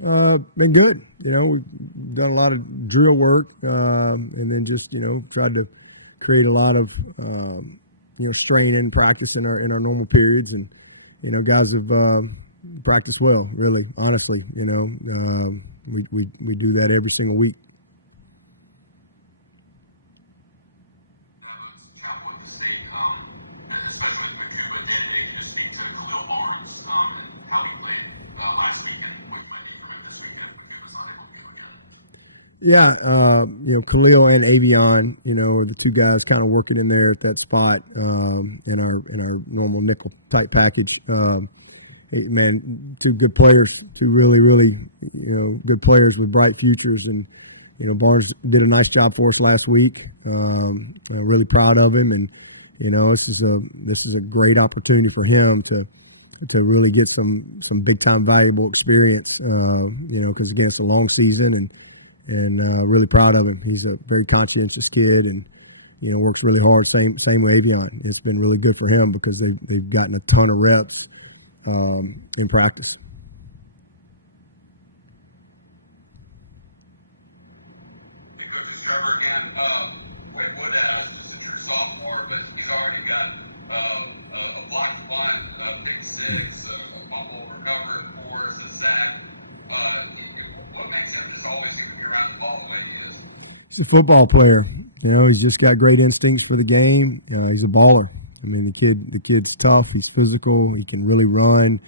Been good. We done a lot of drill work, and then just tried to create a lot of strain in practice in our normal periods, and guys have practiced well. Really, honestly, we do that every single week. Yeah, Khalil and Avion, are the two guys kind of working in there at that spot in our normal nickel type package. Man, two good players, two really good players with bright futures, and Barnes did a nice job for us last week. Really proud of him, and this is a great opportunity for him to really get some big time valuable experience. Because again, it's a long season, and really proud of him. He's a very conscientious kid, and works really hard. Same with Avion. It's been really good for him because they've gotten a ton of reps in practice. Trevor again. Wood has a sophomore, but he's already got a block run, big six, a fumble recovery, four, a sack. What makes him just always seem to be around the ball like he is? He's a football player. He's just got great instincts for the game. He's a baller. I mean, the kid's tough. He's physical. He can really run.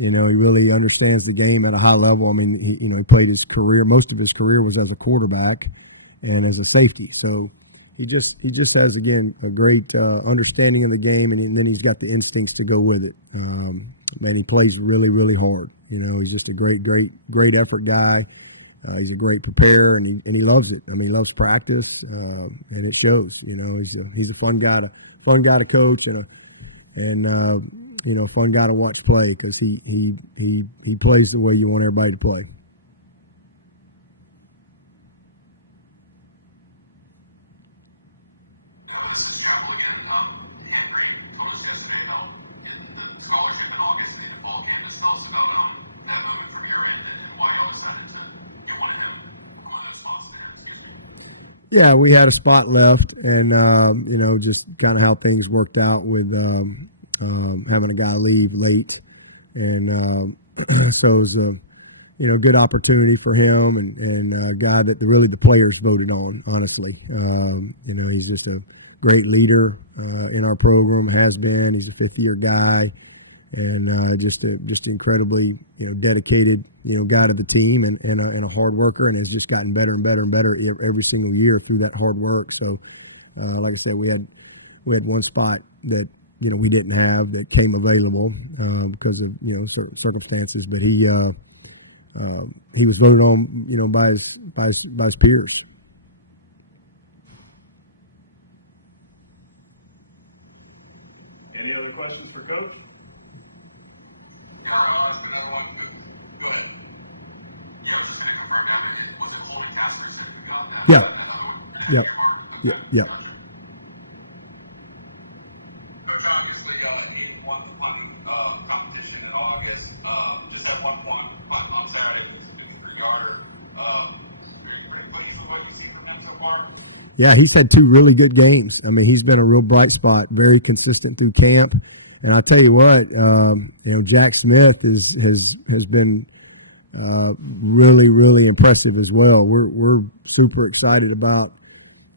He really understands the game at a high level. I mean, he played his career. Most of his career was as a quarterback and as a safety. So he just has, again, a great understanding of the game, and then he's got the instincts to go with it. Man, he plays really hard. He's just a great effort guy. He's a great preparer, and he loves it. I mean, he loves practice, and it shows. He's a fun guy to coach, and a fun guy to watch play because he plays the way you want everybody to play. Yeah, we had a spot left, and just kind of how things worked out with having a guy leave late, and so it was a good opportunity for him, and a guy that really the players voted on. Honestly, he's just a great leader in our program. Has been. He's a fifth-year guy, and just incredibly dedicated guy to the team, and a hard worker, and has just gotten better and better and better every single year through that hard work. So, like I said, we had one spot that we didn't have that came available because of certain circumstances, but he was voted on by his peers. Any other questions for Coach? I'll ask another one. Go ahead. Yeah, was it confirmed everything? Was it holding assets that you got that? Yeah. Coach, obviously, he won the punting competition in August. Just at one point, on Saturday, was a yarder. Pretty pleased with what you've seen from him so far? Yeah, he's had two really good games. I mean, he's been a real bright spot, very consistent through camp. And I'll tell you what, Jack Smith has been really impressive as well. We're super excited about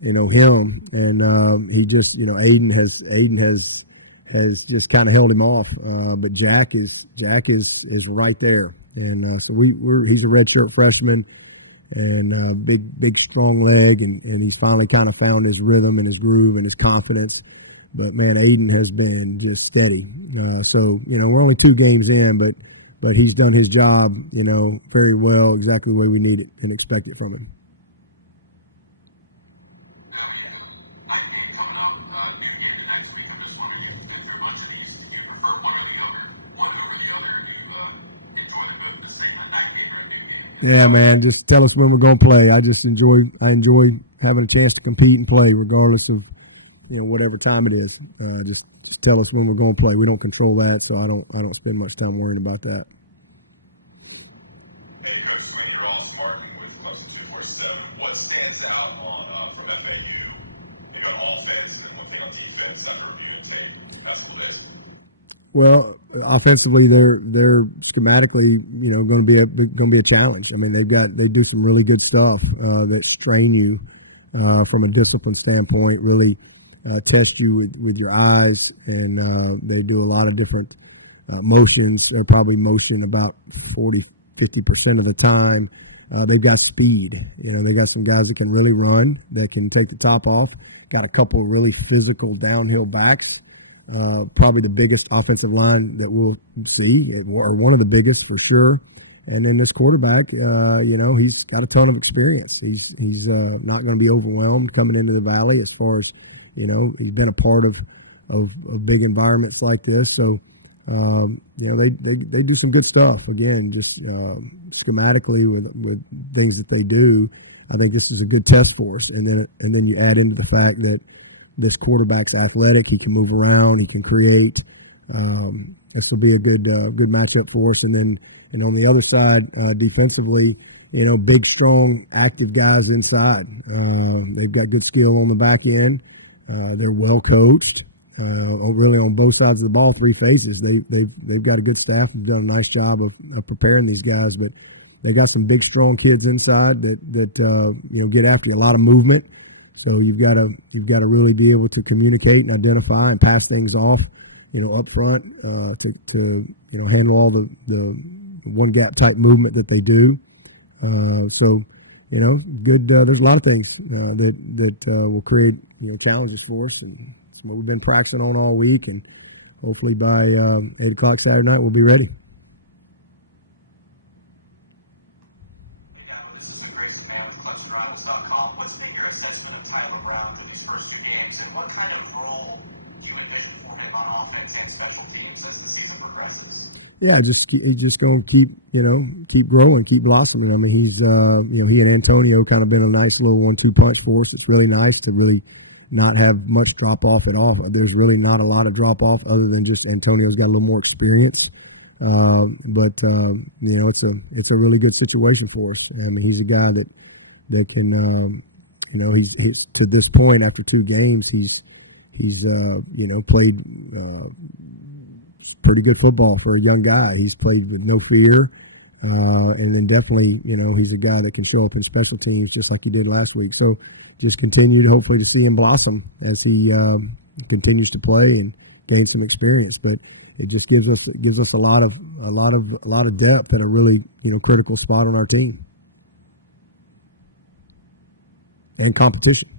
him, and he just Aiden has just kind of held him off, but Jack is right there, and so he's a redshirt freshman, and big strong leg, and he's finally kind of found his rhythm and his groove and his confidence. But man, Aiden has been just steady. So we're only 2 games in, but he's done his job, very well, exactly where we need it and expect it from him. Yeah, man, just tell us when we're going to play. I enjoy having a chance to compete and play, regardless of whatever time it is. Just tell us when we're going to play. We don't control that, so I don't spend much time worrying about that. There you go. Well, offensively, they're schematically, going to be a challenge. I mean, they do some really good stuff that strain you from a discipline standpoint. Really test you with your eyes, and they do a lot of different motions. They're probably motion about 40-50% of the time. They've got speed. They got some guys that can really run, that can take the top off. Got a couple of really physical downhill backs. Probably the biggest offensive line that we'll see, or one of the biggest for sure. And then this quarterback, he's got a ton of experience. He's not going to be overwhelmed coming into the Valley as far as, he's been a part of big environments like this. So, they do some good stuff. Again, just schematically with things that they do. I think this is a good test for us. And then you add into the fact that this quarterback's athletic. He can move around. He can create. This will be a good matchup for us. And on the other side, defensively, big, strong, active guys inside. They've got good skill on the back end. They're well coached. Really on both sides of the ball, three faces. They've got a good staff. They've done a nice job of preparing these guys. But they got some big, strong kids inside that get after you. A lot of movement. So you've got to really be able to communicate and identify and pass things off, up front to handle all the one gap type movement that they do. Good. There's a lot of things that will create challenges for us, and what we've been practicing on all week, and hopefully by 8:00 Saturday night we'll be ready. What's been your assessment of Tyler Brown in his first few games, and what kind of role do you envision for him on offense and special teams as the season progresses? Yeah, he's just going to keep growing, keep blossoming. I mean, he's he and Antonio kind of been a nice little 1-2 punch for us. It's really nice to really not have much drop off at all. There's really not a lot of drop off other than just Antonio's got a little more experience. But it's a really good situation for us. I mean, he's a guy that can, he's to this point after 2 games, he's played pretty good football for a young guy. He's played with no fear, and then definitely, he's a guy that can show up in special teams just like he did last week. So just continue hopefully to see him blossom as he continues to play and gain some experience. But it just gives us a lot of depth and a really critical spot on our team. And competition.